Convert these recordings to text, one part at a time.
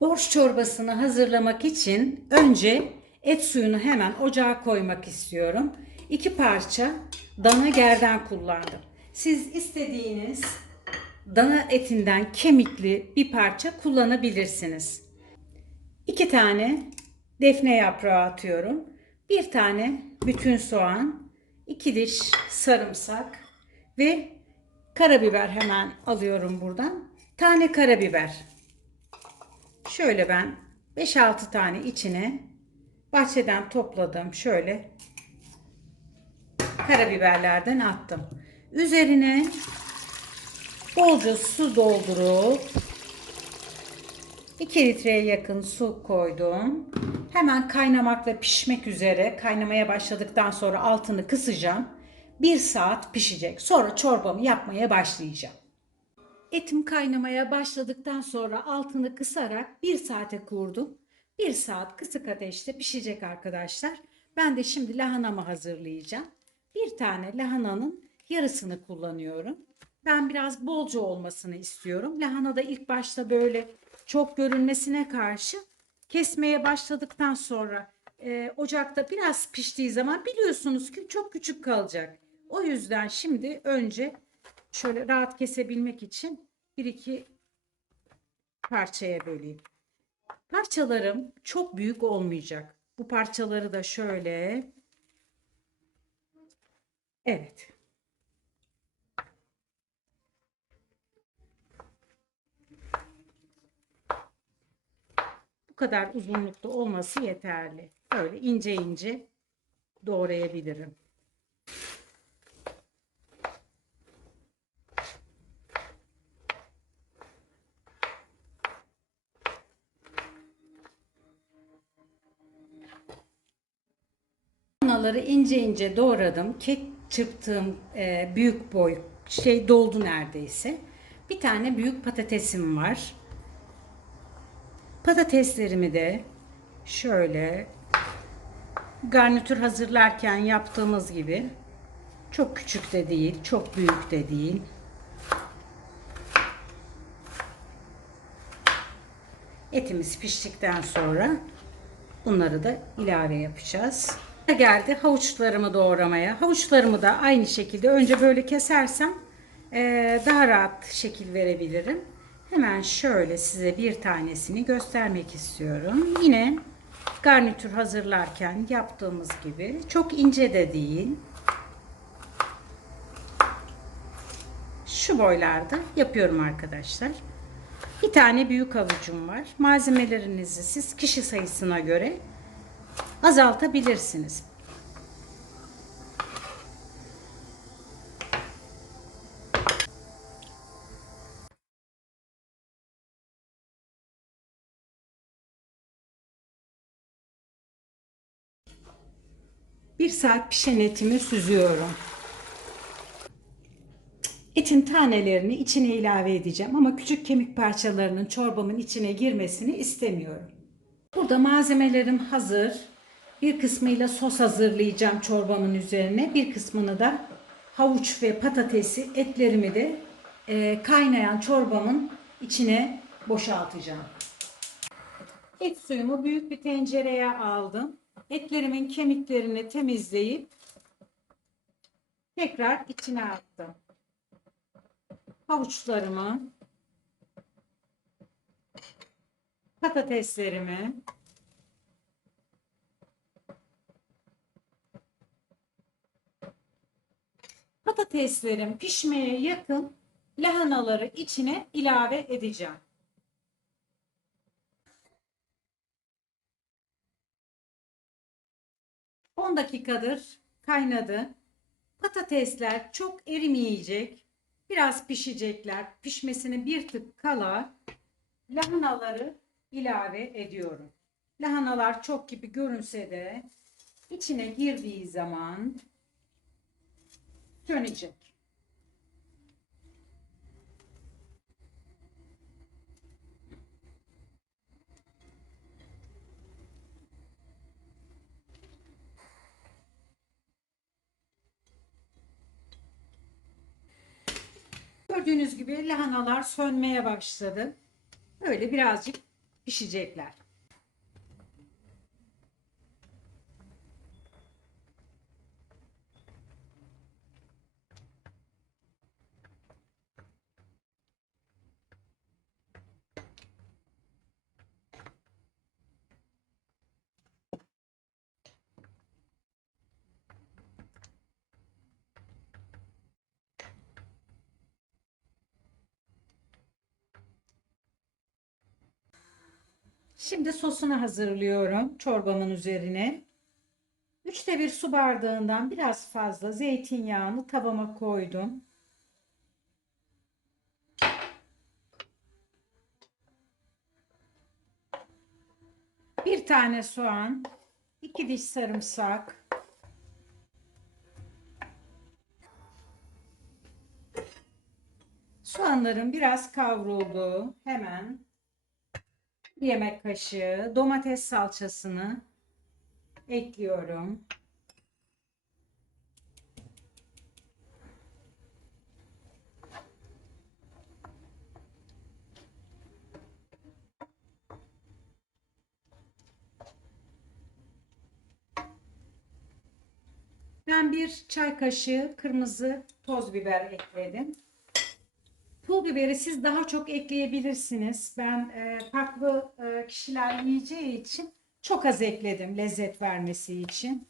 Borş çorbasını hazırlamak için önce et suyunu hemen ocağa koymak istiyorum. 2 parça dana gerdan kullandım. Siz istediğiniz dana etinden kemikli bir parça kullanabilirsiniz. 2 tane defne yaprağı atıyorum. 1 tane bütün soğan, 2 diş sarımsak ve karabiber hemen alıyorum buradan. Tane karabiber. Şöyle ben 5-6 tane içine bahçeden topladım. Şöyle karabiberlerden attım. Üzerine bolca su doldurup 2 litreye yakın su koydum. Hemen kaynamakla pişmek üzere. Kaynamaya başladıktan sonra altını kısacağım. 1 saat pişecek. Sonra çorbamı yapmaya başlayacağım. Etim kaynamaya başladıktan sonra altını kısarak 1 saate kurdum. 1 saat kısık ateşte pişecek arkadaşlar. Ben de şimdi lahanamı hazırlayacağım. Bir tane lahananın yarısını kullanıyorum. Ben biraz bolca olmasını istiyorum. Lahana da ilk başta böyle çok görünmesine karşı kesmeye başladıktan sonra ocakta biraz piştiği zaman biliyorsunuz ki çok küçük kalacak. O yüzden şimdi önce şöyle rahat kesebilmek için bir iki parçaya böleyim. Parçalarım çok büyük olmayacak. Bu parçaları da şöyle, evet, bu kadar uzunlukta olması yeterli. Böyle ince ince doğrayabilirim. Lahanaları ince ince doğradım. Kek çırptığım büyük boy şey doldu neredeyse. Bir tane büyük patatesim var. Patateslerimi de şöyle garnitür hazırlarken yaptığımız gibi çok küçük de değil, çok büyük de değil. Etimiz piştikten sonra bunları da ilave yapacağız. Geldi havuçlarımı doğramaya. Havuçlarımı da aynı şekilde önce böyle kesersem daha rahat şekil verebilirim. Hemen şöyle size bir tanesini göstermek istiyorum. Yine garnitür hazırlarken yaptığımız gibi çok ince de değil. Şu boylarda yapıyorum arkadaşlar. Bir tane büyük havucum var. Malzemelerinizi siz kişi sayısına göre azaltabilirsiniz. Bir saat pişen etimi süzüyorum. Etin tanelerini içine ilave edeceğim ama küçük kemik parçalarının çorbamın içine girmesini istemiyorum. Burada malzemelerim hazır. Bir kısmıyla sos hazırlayacağım çorbamın üzerine. Bir kısmını da havuç ve patatesi, etlerimi de kaynayan çorbamın içine boşaltacağım. Et suyumu büyük bir tencereye aldım. Etlerimin kemiklerini temizleyip tekrar içine attım. Havuçlarımı, patateslerimi, patateslerim pişmeye yakın lahanaları içine ilave edeceğim. 10 dakikadır kaynadı. Patatesler çok erimeyecek. Biraz pişecekler. Pişmesine bir tık kala lahanaları ilave ediyorum. Lahanalar çok gibi görünse de içine girdiği zaman sönecek. Gördüğünüz gibi lahanalar sönmeye başladı. Böyle birazcık pişecekler. Şimdi sosunu hazırlıyorum çorbamın üzerine. 1/3 su bardağından biraz fazla zeytinyağını tavama koydum. Bir tane soğan, 2 diş sarımsak, soğanların biraz kavrulduğu, hemen bir yemek kaşığı domates salçasını ekliyorum. Ben bir çay kaşığı kırmızı toz biber ekledim. Pul biberi siz daha çok ekleyebilirsiniz. Ben farklı kişiler yiyeceği için çok az ekledim lezzet vermesi için.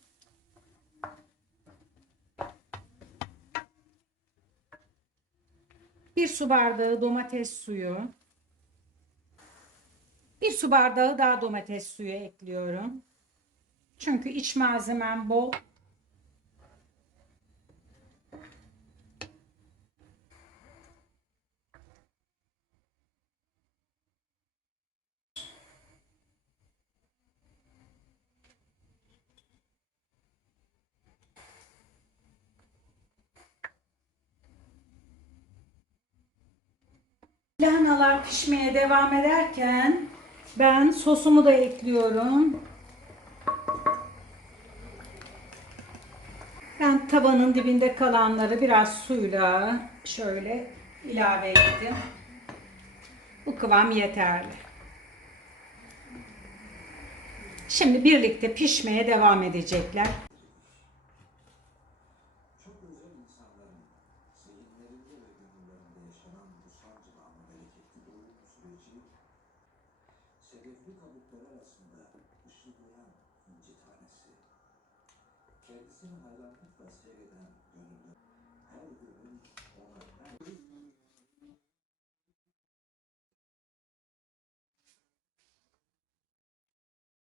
Bir su bardağı domates suyu. Bir su bardağı daha domates suyu ekliyorum. Çünkü iç malzemem bol. Lahanalar pişmeye devam ederken ben sosumu da ekliyorum. Ben tavanın dibinde kalanları biraz suyla şöyle ilave ettim. Bu kıvam yeterli. Şimdi birlikte pişmeye devam edecekler. Çok özel insanların zihinlerinde ve gönüllerinde yaşanan bu sancılı ama bereketli doğum süreci, sedefli kabuklar arasında ışıldayan inci tanesi, kendisini hayranlıkla seyreden gönüller, her gönül ona her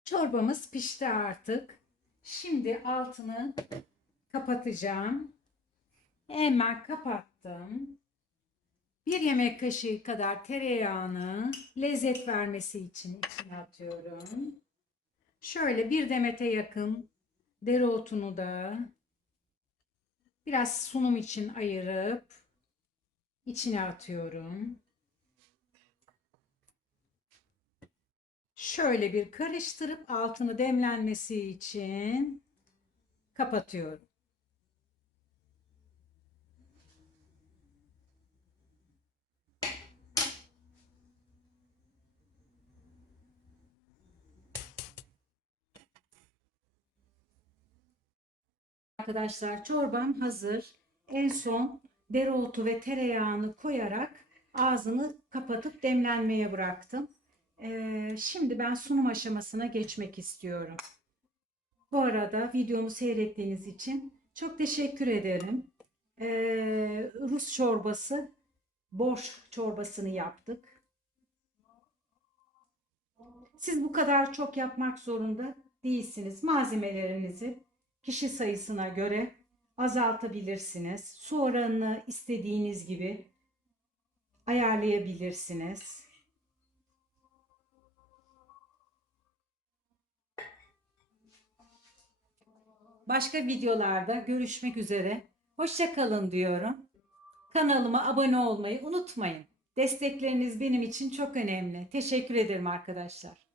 Çorbamız pişti artık. Şimdi altını kapatacağım. Hemen kapattım. Bir yemek kaşığı kadar tereyağını lezzet vermesi için içine atıyorum. Şöyle bir demete yakın dereotunu da biraz sunum için ayırıp içine atıyorum. Şöyle bir karıştırıp altını demlenmesi için kapatıyorum. Arkadaşlar çorbam hazır. En son dereotu ve tereyağını koyarak ağzını kapatıp demlenmeye bıraktım. Şimdi ben sunum aşamasına geçmek istiyorum. Bu arada videomu seyrettiğiniz için çok teşekkür ederim. Rus çorbası, borş çorbasını yaptık. Siz bu kadar çok yapmak zorunda değilsiniz. Malzemelerinizi kişi sayısına göre azaltabilirsiniz. Su oranını istediğiniz gibi ayarlayabilirsiniz. Başka videolarda görüşmek üzere. Hoşça kalın diyorum. Kanalıma abone olmayı unutmayın. Destekleriniz benim için çok önemli. Teşekkür ederim arkadaşlar.